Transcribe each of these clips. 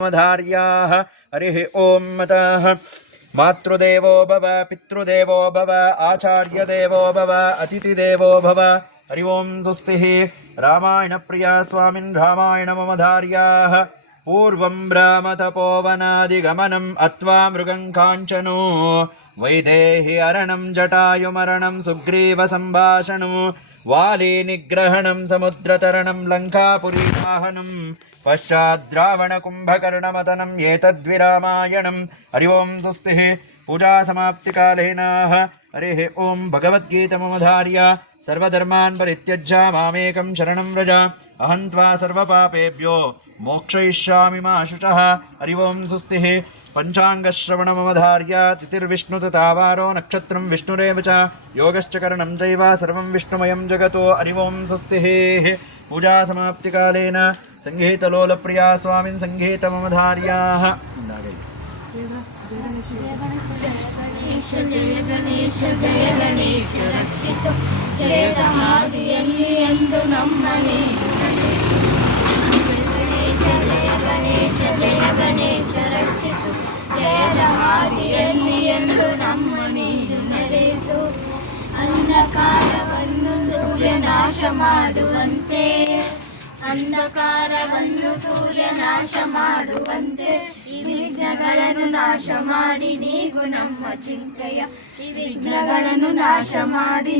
धार्याः हरिः ॐ मतः मातृदेवो भव पितृदेवो भव आचार्यदेवो भव अतिथिदेवो भव हरि ओं स्वस्तिः रामायणप्रिया स्वामिन् रामायण मम धार्याः पूर्वं ब्रह्मतपोवनादिगमनम् अत्वा मृगं काञ्चनो वैदेहि अरणं जटायुमरणं सुग्रीवसम्भाषणं वाली निग्रहणं समुद्रतरणं लङ्कापुरीवाहनं पश्चाद्रावणकुम्भकर्णमतनं एतद्विरामायणं हरि ओं स्वस्तिः पूजासमाप्तिकालेन हरिः ओं भगवद्गीतमवधार्य सर्वधर्मान् परित्यज्य मामेकं शरणं व्रज अहं त्वा सर्वपापेभ्यो मोक्षयिष्यामि मा शुचः हरि ओं स्वस्तिः पञ्चाङ्गश्रवणमवधार्य तिथिर्विष्णुततावारो नक्षत्रं विष्णुरेव च योगश्च करणं चैव सर्वं विष्णुमयं जगतो हरि ओं स्वस्तिः पूजासमाप्तिकालेन सङ्गीतलोलप्रिया स्वामिन् सङ्गीतमवधार्याः जय गणेश रक्षिसु जयದ ಹಾದಿಯಲ್ಲಿ ಎಂದು ನಮ್ಮನೆ ಜಯ ಗಣೇಶ ರಕ್ಷಿಸು ಜಯದ ಹಾದಿಯಲ್ಲಿ ಎಂದು ನಮ್ಮನೆ ನಡೆಸು ಅಂಧಕಾರವನ್ನು ಸೂರ್ಯ ನಾಶ ಮಾಡುವಂತೆ ಈ ವಿಘ್ನಗಳನ್ನು ನಾಶ ಮಾಡಿ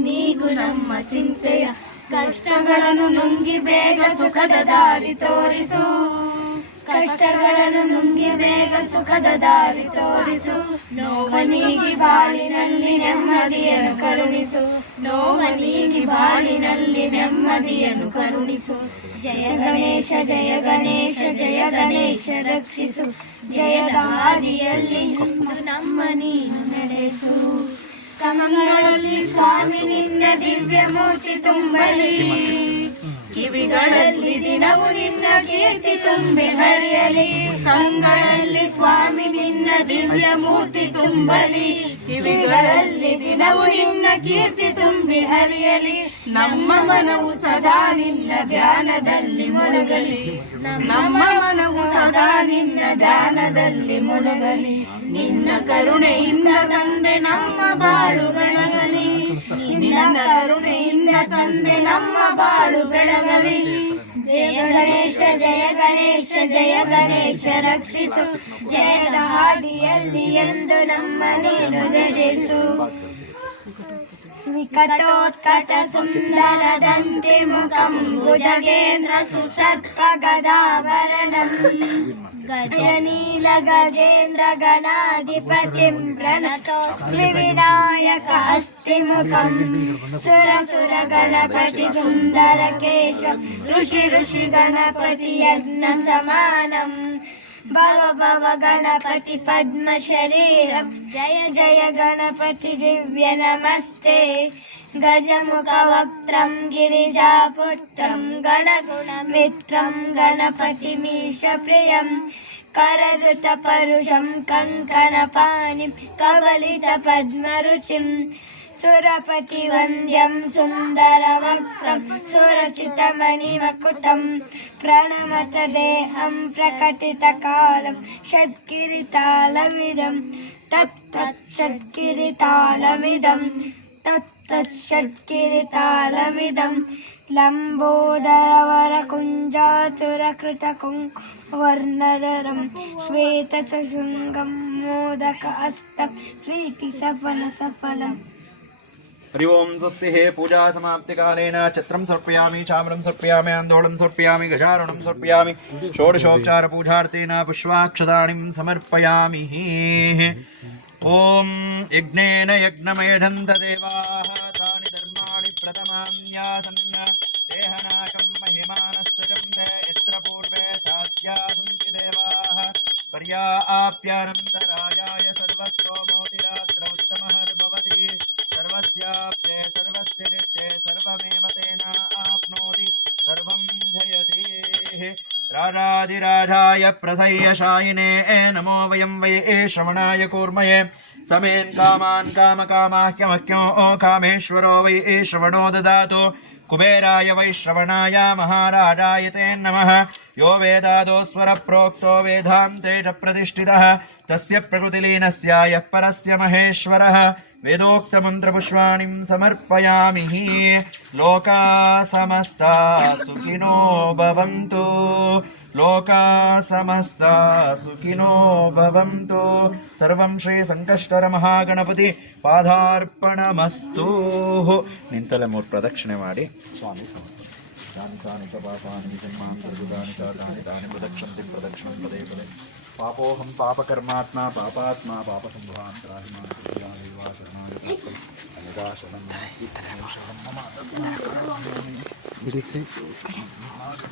ನೀಗು ನಮ್ಮ ಚಿಂತೆಯ ಕಷ್ಟಗಳನ್ನು ನುಂಗಿ ಬೇಗ ಸುಖದ ದಾರಿ ತೋರಿಸು ನೋವನೀಗಿ ಬಾಳಿನಲ್ಲಿ ನೆಮ್ಮದಿಯನ್ನು ಕರುಣಿಸು ಜಯ ಗಣೇಶ ರಕ್ಷಿಸು ಜಯದ ಹಾದಿಯಲ್ಲಿ ನಮ್ಮ ನೀನು ನಡೆಸು ಕಂಗಳಲ್ಲಿ ಸ್ವಾಮಿ ನಿನ್ನ ದಿವ್ಯ ಮೂರ್ತಿ ತುಂಬಲಿ ಕಿವಿಗಳಲ್ಲಿ ದಿನವು ನಿನ್ನ ಕೀರ್ತಿ ತುಂಬಿ ಹರಿಯಲಿ ಕಂಗಳಲ್ಲಿ ಸ್ವಾಮಿ ನಿನ್ನ ದಿವ್ಯ ಮೂರ್ತಿ ತುಂಬಲಿ ಕಿವಿಗಳಲ್ಲಿ ದಿನವು ನಿನ್ನ ಕೀರ್ತಿ ತುಂಬಿ ಹರಿಯಲಿ ನಮ್ಮ ಮನವು ಸದಾ ನಿನ್ನ ಧ್ಯಾನದಲ್ಲಿ ಮುಳುಗಲಿ ನಿನ್ನ ಕರುಣೆಯಿಂದ ತಂದೆ ನಮ್ಮ ಬಾಳು ಬೆಳಗಲಿ ಜಯ ಗಣೇಶ ರಕ್ಷಿಸು ಜಯದ ಹಾದಿಯಲ್ಲಿ ಎಂದು ನಮ್ಮ ನೀನು ನಡೆಸು ವಿಕಟೋತ್ಕಟ ಸುಂದರದಂತೆ ಮುಖಂ ಭುಜಗೇಂದ್ರ ಸುಸರ್ಪ ಗದಾಭರಣಂ ಗಜನೀಲ ಗಜೇಂದ್ರ ಗಣಾಧಿಪತಿಂ ಪ್ರಣತೋಸ್ಮಿ ವಿನಾಯಕ ಅಸ್ತಿ ಮುಖಂ ಸುರ ಗಣಪತಿ ಸುಂದರ ಕೇಶಂ ಋಷಿ ಗಣಪತಿ ಯಜ್ಞ ಸಮಾನಂ ಭವ ಗಣಪತಿ ಪದ್ಮ ಶರೀರಂ ಜಯ ಗಣಪತಿ ದಿವ್ಯ ನಮಸ್ತೆ ಗಜಮುಖ ವಕ್ತ್ರಂ ಗಿರಿಜಾಪುತ್ರಂ ಗಣಗುಣ ಮಿತ್ರಂ ಗಣಪತಿ ಮೀಶ ಪ್ರಿಯಂ ಕರಋತ ಪರುಷಂ ಕಂಕಣ ಪಾಣಿಂ ಕವಲಿತ ಪದ್ಮರುಚಿಂ ಸುರಪತಿ ವಂದ್ಯಂ ಸುಂದರ ವಕ್ರಂ ಸುರಚಿತ ಮಣಿಮಕುಟಂ ಪ್ರಣಮತ ದೇಹಂ ಪ್ರಕಟಿತ ಕಾಲಂ ಷಟ್ಕಿರಿತಾಲಮಿದಂ ಷಟ್ಕಿರಿತಾಲಮಿದಂ ಲಂಬೋದರವರ ಕುಂಜಾಚುರಕೃತ ಕುಂಕುವರ್ಣಧರಂ ಶ್ವೇತ ಶೃಂಗಂ ಮೋದಕ ಹಸ್ತಂ ಪ್ರೀತಿ ಸಫಲಂ हरि ओं स्वस्तिः पूजासमाप्तिकालेन छत्रं समर्पयामि चामरं समर्पयामि आन्दोलं समर्पयामि गजारुणं समर्पयामि षोडशोपचारपूजार्थेन पुष्पाक्षताणिं समर्पयामि ॐ यज्ञेन यज्ञमेढन्त देवाः तानि धर्माणि प्रथमान्यासन् देहनाकं महिमानस्तजन्ते यत्र पूर्वे साध्या सन्ति देवाः पर्या आप्यानन्तरायाय सर्वस्तोमोतिरात्र उत्तमहर्भवति सर्वस्याप्ते सर्वस्यरित्ये सर्वमेव तेन आप्नोति सर्वं जयति राजाधिराजाय प्रसह्यशायिने नमो वयं वै श्रवणाय कूर्मये समेन् कामान् कामकामाह्यमख्यो कामेश्वरो वै श्रवणो ददातु कुबेराय वैश्रवणाय महाराजाय ते नमः यो वेदादो स्वरप्रोक्तो वेदान्ते च प्रतिष्ठितः तस्य प्रकृतिलीनस्य यः परस्य महेश्वरः वेदोक्तमन्त्रपुष्पाणिं समर्पयामि लोका समस्ता सुखिनो भवन्तु लोका समस्ता सुखिनो भवन्तु सर्वं श्री संकष्टर महागणपति पादार्पणमस्तु निंतले मूರು ಪ್ರದಕ್ಷಿಣೆ ಮಾಡಿ ಸ್ವಾಮಿ ಸಮರ್ಪಣೆ तानि च पापानि जन्मान्तर्गतानि च तानि प्रदक्षन्ति प्रदक्षिणं पदे पदे पापोऽहं पापकर्मात्मा पापात्मा पापसम्भवान् त्राहि मां शरणाय अन्यथा शरणं नास्ति शरणं मम तस्मात् करोमि बिडिसि साಕು